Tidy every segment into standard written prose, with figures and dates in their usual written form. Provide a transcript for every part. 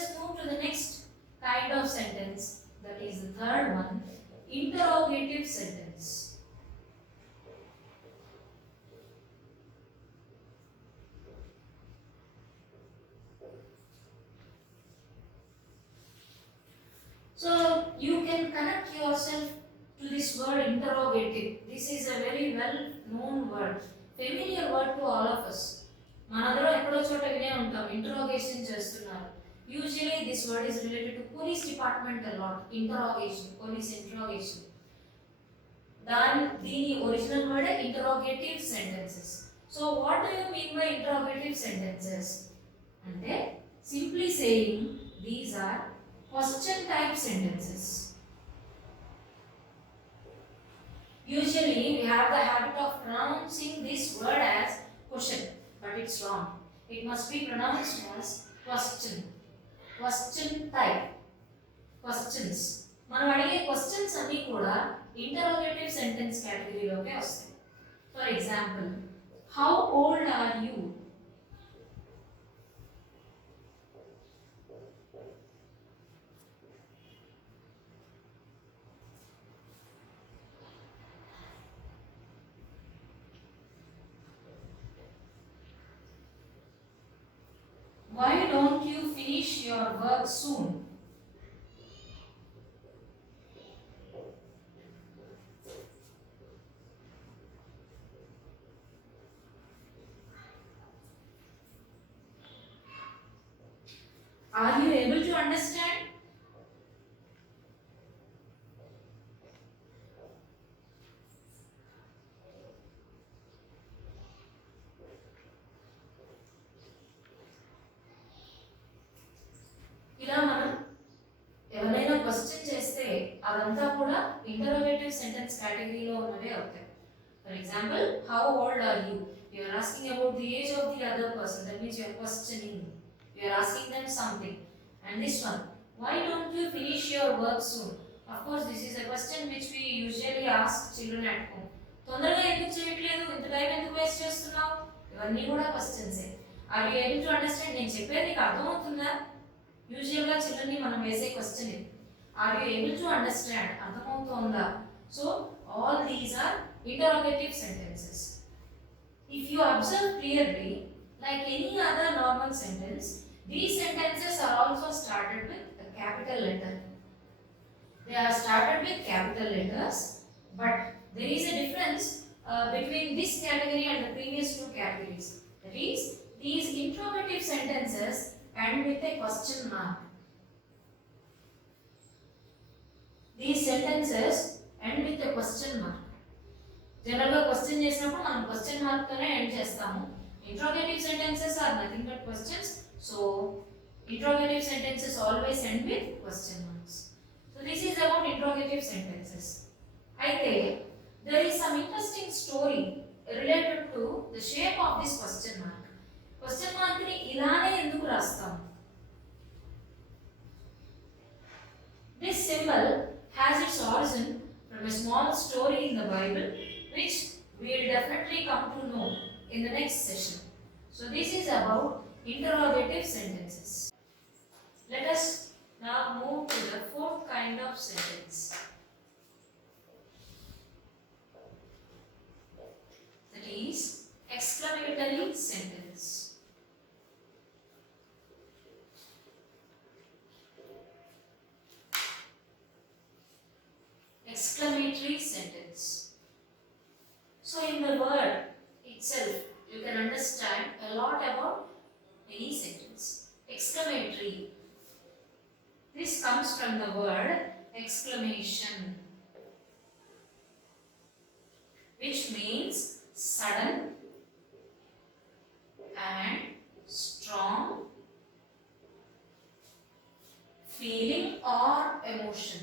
us move to the next kind of sentence, that is the third one, interrogative sentence. So you can connect yourself to this word interrogative. This is a very well known word, familiar word to all of us. మనదరూ ఎక్కడో చోట వినే ఉంటాం ఇంటరోగేషన్ చేస్తున్నారు. Usually this word is related to police department a lot. Interrogation, police interrogation. దీని original word interrogative sentences. So what do you mean by interrogative sentences? అంటే simply saying these are question type sentences. Usually we have the habit of pronouncing this word as question, but it's wrong. It must be pronounced as question. Question type. Questions. మనం అడిగే క్వశ్చన్స్ అన్నీ కూడా interrogative sentence కేటగిరీలోకి వస్తాయి. For example, how old are you? Why don't you finish your work soon? Are you able to understand? ఇలా మనం ఎవరైనా క్వశ్చన్ చేస్తే అదంతా కూడా ఇంటరోగేటివ్ సెంటెన్స్ కేటగిరీలో ఉన్నవే అవుతాయి. For example, how old are you? You are asking about the age of the other person. That means you are questioning. You are asking them something. And this one, why don't you finish your work soon? Of course, this is a question which we usually ask children at home. తొందరగా ఎందుకు చేయట్లేదు, ఇంత టైం ఎందుకు వేస్ట్ చేస్తున్నావు? ఇవన్నీ కూడా క్వశ్చన్సే. Are you able to understand? నేను చెప్పేది నీకు అర్థమవుతుందా? యూజువల్గా చిల్డ్రన్ని మనం వేసే క్వశ్చన్ ఇది. Are you able to understand? అర్థమవుతుందా? So all these are interrogative sentences. If you observe clearly, like any other normal sentence, these sentences are also started with a capital letter. They are started with capital letters, but there is a difference between this category and the previous two categories. That is, these interrogative sentences end with a question mark. These sentences end with a question mark. Generally, question చేసినప్పుడు మనం question mark తోనే end చేస్తాము. Interrogative sentences are nothing but questions, so interrogative sentences always end with question marks. So this is about interrogative sentences. Aithe there is some interesting story related to the shape of this question mark. Question mark ni ilane enduku rastam? This symbol has its origin from a small story in the Bible, which we will definitely come to know in the next session. So this is about interrogative sentences. Let us now move to the fourth kind of sentence. That is exclamatory sentence. Exclamatory sentence. So in the word itself, you can understand a lot about any sentence. Exclamatory. This comes from the word exclamation, which means sudden and strong feeling or emotion.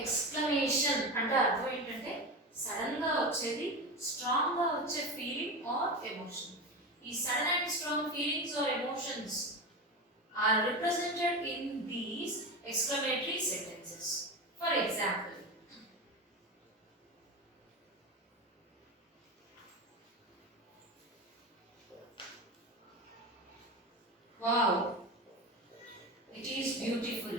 Exclamation అంటే అర్థం ఏంటంటే sudden గా వచ్చేది, strong గా వచ్చే feeling or emotion. ఈ sudden and strong feelings or emotions are represented in these exclamatory sentences. For example, Wow, it is beautiful.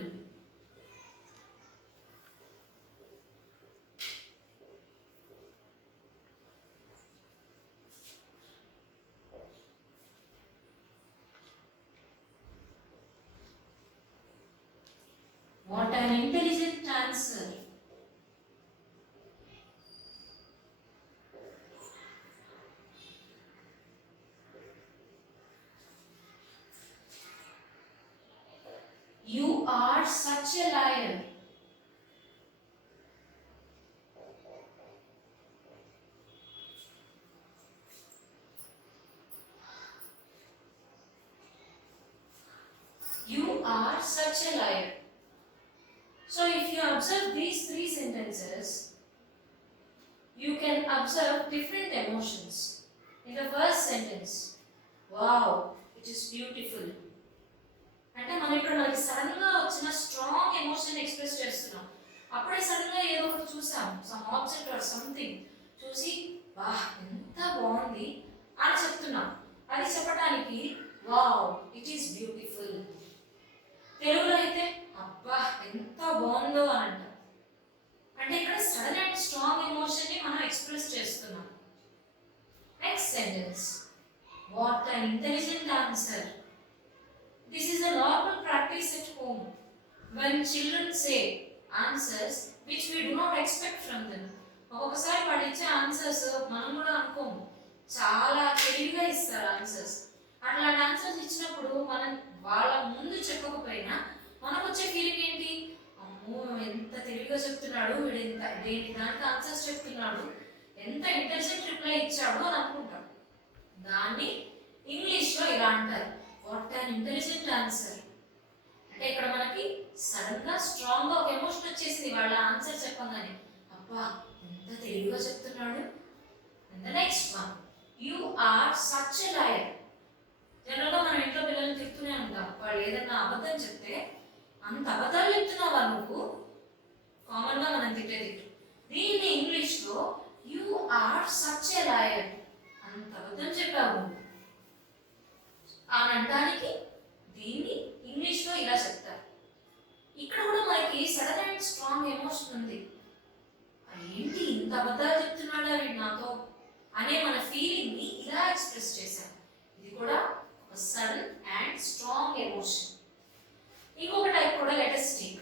What an intelligent answer. You are such a liar. You are such a liar. So if you observe these three sentences, you can observe different emotions. In the first sentence, wow, it is beautiful. అంటే మనం ఇక్కడ మనకి సడన్ గా వచ్చిన strong emotion express చేస్తున్నాం. అప్పుడే సడన్ గా ఏదో ఒకటి చూసాం, సమ్ ఆబ్జెక్ట్ ఆర్ సంథింగ్ చూసి వా ఎంత బాగుంది అని చెప్తున్నాం. అది చెప్పడానికి వావ్ ఇట్ ఈస్ బ్యూటిఫుల్. తెలుగులో అయితే అబ్బా ఎంత బాగుందో అని అంటాం. అంటే ఇక్కడ సడన్ అండ్ స్ట్రాంగ్ ఎమోషన్ ని మనం ఎక్స్ప్రెస్ చేస్తున్నాం. Next sentence, what an intelligent answer. This is a normal practice at home when children say answers which we do not expect from them. ఒక్కొక్కసారి వాళ్ళు ఇచ్చే ఆన్సర్స్ మనం కూడా అనుకోము, చాలా తెలివిగా ఇస్తారు ఆన్సర్స్. అట్లాంటి ఆన్సర్స్ ఇచ్చినప్పుడు మనం వాళ్ళ ముందు చెప్పకపోయినా మనకు వచ్చే ఫీలింగ్ ఏంటి, అమ్మో ఎంత తెలివిగా చెప్తున్నాడు వీడు, ఎంత దానికి ఆన్సర్స్ చెప్తున్నాడు, ఎంత ఇంటెలిజెంట్ రిప్లై ఇచ్చాడు అని అనుకుంటాం. దాన్ని ఇంగ్లీష్లో ఇలా అంటారు, వాట్ an intelligent answer. అంటే ఇక్కడ మనకి సడన్ గా స్ట్రాంగ్ గా ఒక ఎమోషన్ వచ్చేసింది వాళ్ళ ఆన్సర్ చెప్పగానే, అబ్బా ఎంత తెలివిగా చెప్తున్నాడు. And the next one, you are such a liar. General గా మనం ఇంట్లో పిల్లల్ని తిడుతూనే ఉంటాం, వాళ్ళు ఏదైనా అబద్ధం చెప్తే అంత అబద్ధాలు చెప్తున్నావా నువ్వు, కామన్ గా మనం తిట్టేది. దీన్ని ఇంగ్లీష్ లో you are such a liar, అంత అబద్ధం చెప్పావు అని అనడానికి దీన్ని ఇంగ్లీష్ లో ఇలా చెప్తారు. ఇక్కడ కూడా మనకి సడన్ అండ్ స్ట్రాంగ్ ఎమోషన్ ఉంది, ఏంటి ఇంత అబద్ధాలు చెప్తున్నాడా వీడు నాతో అనే మన ఫీలింగ్ ని ఇలా ఎక్స్ప్రెస్ చేశాం. ఇది కూడా ఒక సడన్ అండ్ స్ట్రాంగ్ ఎమోషన్. ఇంకొక టైప్ కూడా let us take.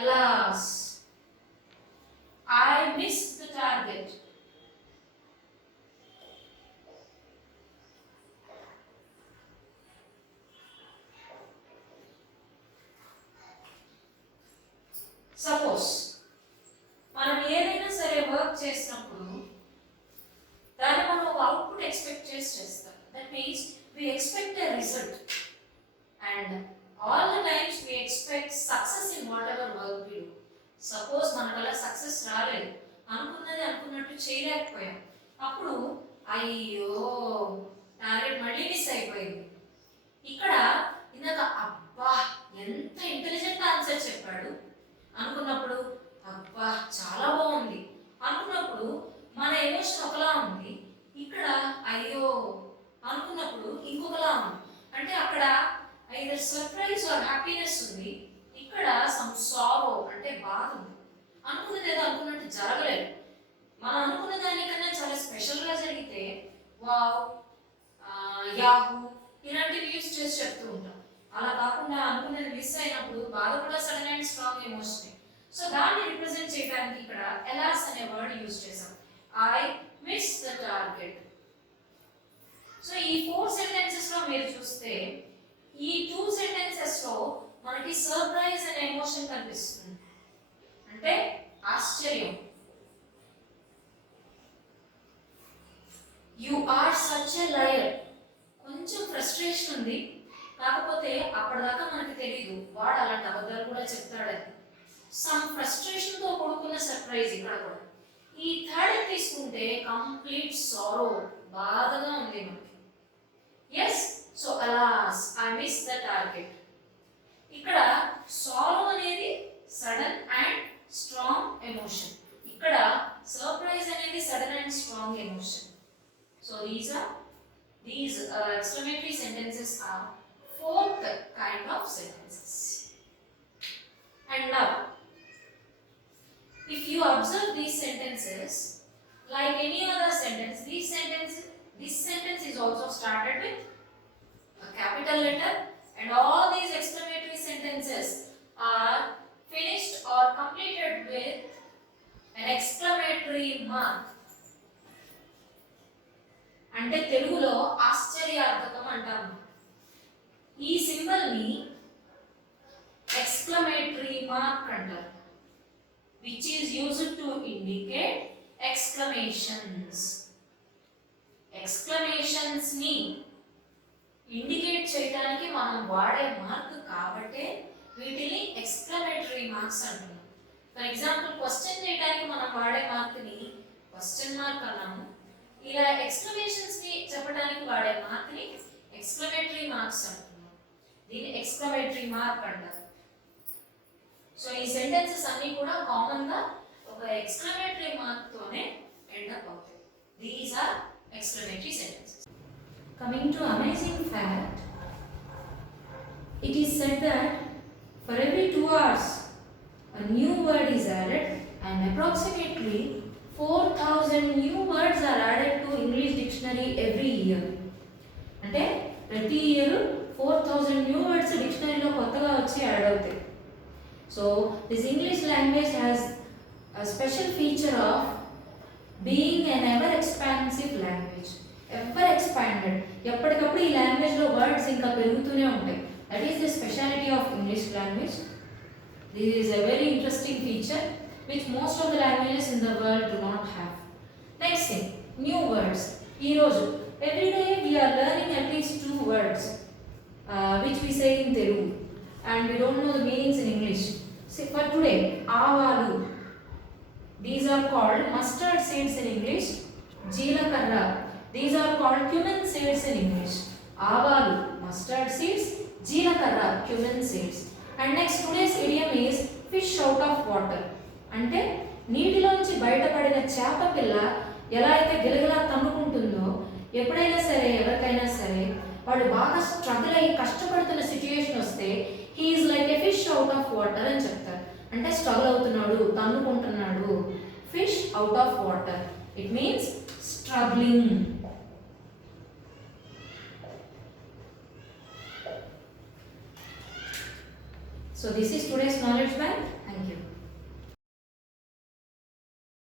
Alas, I missed the target. Suppose మనం ఏదైనా సరే వర్క్ చేసినప్పుడు దాన్ని మనం ఒక అవుట్పుట్ ఎక్స్పెక్ట్ చేస్తాం. That means we expect a result and all the times we expect success in whatever work we do. Suppose మనకలా సక్సెస్ రాలేదు, అనుకున్నది అనుకున్నట్టు చేయలేకపోయాం, అప్పుడు అయ్యో టార్గెట్ మళ్ళీ మిస్ అయిపోయింది. ఇక్కడ ఇందాక అబ్బా ఎంత ఇంటెలిజెంట్ ఆన్సర్ చెప్పాడు అనుకున్నప్పుడు, అబ్బా చాలా బాగుంది అనుకున్నప్పుడు మన ఎమోషన్ ఒకలా ఉంది, ఇక్కడ అయ్యో అనుకున్నప్పుడు ఇంకొకలా ఉంది. అంటే అక్కడ ఐదర్ సర్ప్రైజ్ ఆర్ హ్యాపీనెస్ ఉంది, ఇక్కడ సమ్ సారో అంటే బాధ ఉంది. అనుకున్నది ఏదో అనుకున్నట్టు జరగలేదు, మనం అనుకున్న దానికన్నా చాలా స్పెషల్గా జరిగితే వావ్ యాహూ ఇలాంటివి యూజ్ చేసి చెప్తూ ఉంటాం. అలా కాకుండా అనుకున్నది మిస్ అయినప్పుడు బాధ కూడా sudden and strong emotion. So దాన్ని రిప్రజెంట్ చేయడానికి ఇక్కడ ఎలాస్ అనే వర్డ్ యూజ్ చేసాం, I miss the target. So ఈ 4 సెంటెన్సెస్ లో మీరు చూస్తే ఈ 2 సెంటెన్సెస్ లో మనకి సర్ప్రైజ్ అనే ఎమోషన్ కనిపిస్తుంది, అంటే ఆశ్చర్యం. You are such a liar, కొంచెం ఫ్రస్ట్రేషన్ ఉంది, కాకపోతే అప్పటిదాకా మనకి తెలియదు వాడు అలాంటి అబద్ధాలు కూడా చెప్తాడని. సమ్ ఫ్రస్ట్రేషన్ తో కూడుకున్న సర్ప్రైజ్ ఇక్కడ కూడా. ఈ థర్డ్ తీసుకుంటే కంప్లీట్ సారో, బాధగా ఉంది మనకి. Yes, so alas I miss the target. ఇక్కడ సారో అనేది సడన్ అండ్ స్ట్రాంగ్ ఎమోషన్, ఇక్కడ సర్ప్రైజ్ అనేది sudden and strong emotion. So these are These exclamatory sentences are fourth kind of sentences. And now, if you observe these sentences, like any other sentence, this sentence is also started with a capital letter, and all these exclamatory sentences are finished or completed with an exclamatory mark. అంటే తెలుగులో ఆశ్చర్యార్థకం అంటాము. ఈ సింబల్ ని exclamatory mark అంటారు, which is used to indicate exclamations. Exclamations ని ఇండికేట్ చేయడానికి మనం వాడే మార్క్ కాబట్టి వీటిని ఎక్స్క్లమేటరీ మార్క్స్ అంటున్నాం. ఫర్ ఎగ్జాంపుల్ క్వశ్చన్ చేయడానికి మనం వాడే మార్క్ ని క్వశ్చన్ మార్క్ అన్నాము. ఇలా ఎక్స్క్లమేషన్స్ ని చెప్పడానికి వాడే మార్క్ ని ఎక్స్క్లమేటరీ మార్క్స్ అంటున్నాం. దీన్ని ఎక్స్క్లమేటరీ మార్క్ అంటారు. సో ఈ సెంటెన్సెస్ అన్ని కూడా కామన్ గా ఒక ఎక్స్క్లమేటరీ మార్క్ తోనే ఎండ్ అప్ అవుతాయి. These are exclamatory sentences. Coming to amazing fact, it is said that for every 2 hours a new word is added and approximately 4,000 new words are added to English dictionary every year. అంటే ప్రతి ఇయర్ 4,000 new words డిక్షనరీలో కొత్తగా వచ్చి యాడ్ అవుతాయి. So this English language has a special feature of being an ever expansive language. Ever expanded. ఎప్పటికప్పుడు ఈ లాంగ్వేజ్ లో వర్డ్స్ ఇంకా పెరుగుతూనే ఉంటాయి. That is the speciality of English language. This is a very interesting feature which most of the languages in the world do not have. Next thing, new words. ఈ రోజు every day we are learning at least 2 words which we say in Telugu and we don't know the meanings in English. See, for today, ఆవాలు. These are called mustard seeds in English. Jeelakarra. These are called cumin seeds in English. Avalu, mustard seeds. Jeelakarra, cumin seeds. And next, today's idiom is fish out of water. అంటే నీటిలోంచి బయటపడిన చేప పిల్ల ఎలా అయితే గిలగిలా తన్నుకుంటుందో, ఎప్పుడైనా సరే ఎవరికైనా సరే వాడు బాగా స్ట్రగుల్ అయ్యి కష్టపడుతున్న సిచ్యుయేషన్ వస్తే he is like a fish out of water అని చెప్తారు. అంటే స్ట్రగుల్ అవుతున్నాడు, తన్నుకుంటున్నాడు. Fish out of water, it means struggling. So this is today's knowledge bank.